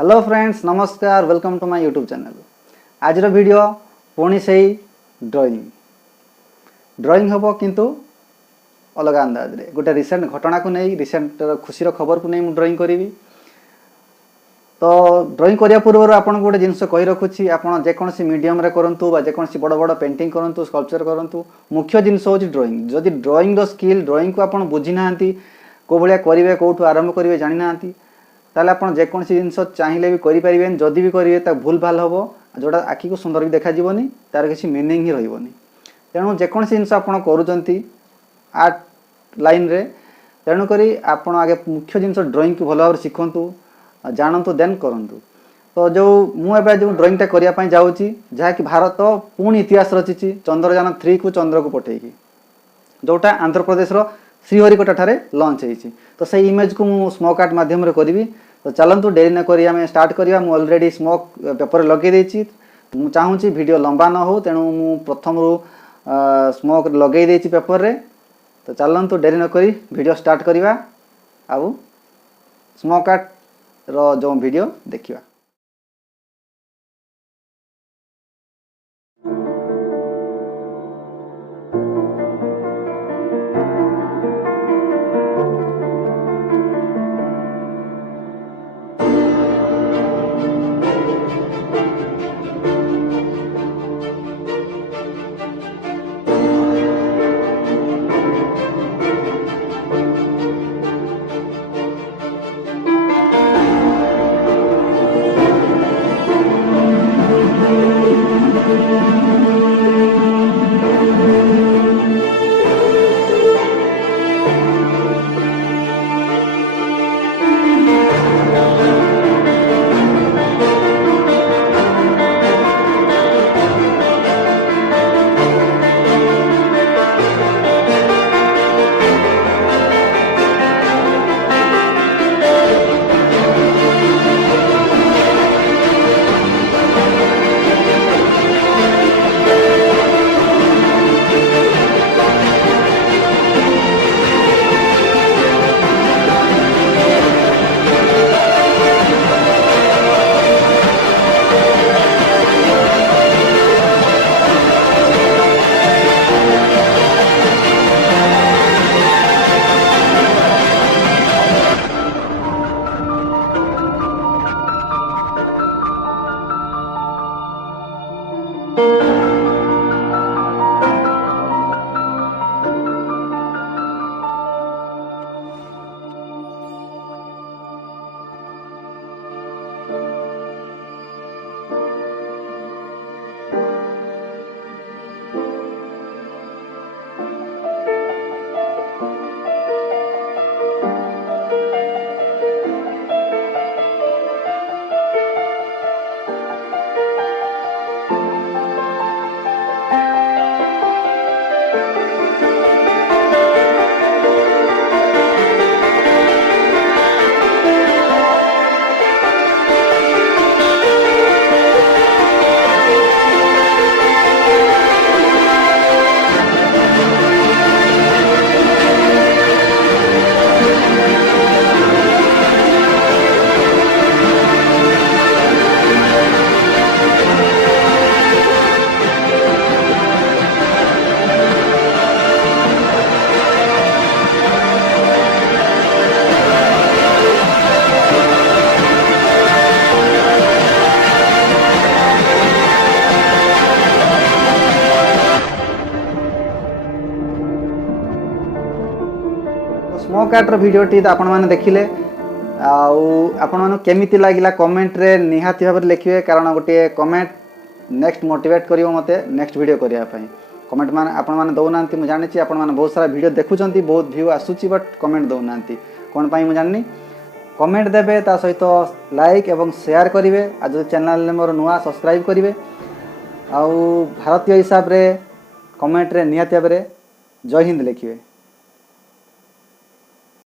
Hello friends, नमस्कार, welcome to my YouTube channel. आज video पुणी से ड्राइंग हम किंतु अलग अंदाज रे गोटे रिसेंट घटना को नहीं, रिसेंट खुशी खबर को नहीं मुझे ड्राइंग करी। तो ड्राइंग करिया पूर्व आपन गोटे जिनस कही रखुच्छी, आपन जेकोसी मीडियम रे करंतु बा जेकोसी बड़ बड़ पेंटिंग करंतु, स्कल्पचर करंतु, मुख्य जिनस होची ड्राइंग। जदि ड्राइंग रो स्किल, ड्राइंग को आपन बुझी नांती, को भलिया करिवे, कोठु आरंभ करिवे जानि नांती, ताले आपन जेकोसी जिनस चाहिले भी करि परिबेन। जदि भी करिवे ता भूल भाल हबो, जोटा आखि को सुंदर भी देखा जीवनी, तार किसी मीनिंग ही रहिबोनी। तेणु जेकोसी जिनस आपन करूचंती आर्ट लाइन रे, तेणु करी आपन आगे मुख्य जिनस ड्राइंग को भल भाव शिखंतु, जानतु, देन करंतु। तो जो मुझे जो ड्राइंगटा करने जाऊँगी, जहाँकि भारत पुणी इतिहास रचिची चंद्रयान-3 को चंद्र को पठेगी, जोटा आंध्र प्रदेश श्रीहरिकोटा ठारे लॉन्च होती। तो से इमेज को मु स्मोक आर्ट माध्यम रे करी। तो चलतु डेरी न करी आम स्टार्ट करिया। मु ऑलरेडी स्मोक पेपर लगे देछि। मु चाहूँगी वीडियो लंबा न हो, तेणु मु प्रथम रु स्मोक लगे देछि पेपर रे। तो चलतु डेरी न करी वीडियो स्टार्ट करिवा, आउ स्मोक आर्ट रो जो वीडियो देखिवा। स्मोक आर्ट भिडियोटी तो आपण मैंने देखिले, आपण केमिति लगिला कमेंट रे निहाती भाव लिखिए, कारण गोटे कमेंट नेक्स्ट मोटिवेट करियो मते नेक्स्ट वीडियो करिया पई। कमेंट मान आपण मैंने दौना, मुझे जानी आपण मैंने बहुत सारा वीडियो देखुंती, बहुत व्यू आसूची, बट कमेंट दौना कौन पाई मुझे जानी। कमेंट देबे, ता सहित लाइक एवं शेयर करिवे। आज जो चैनल मोर नुआ सब्सक्राइब करिवे। आउ भारतीय हिसाब रे कमेंट रे निहाती भाव जय हिंद लिखिए।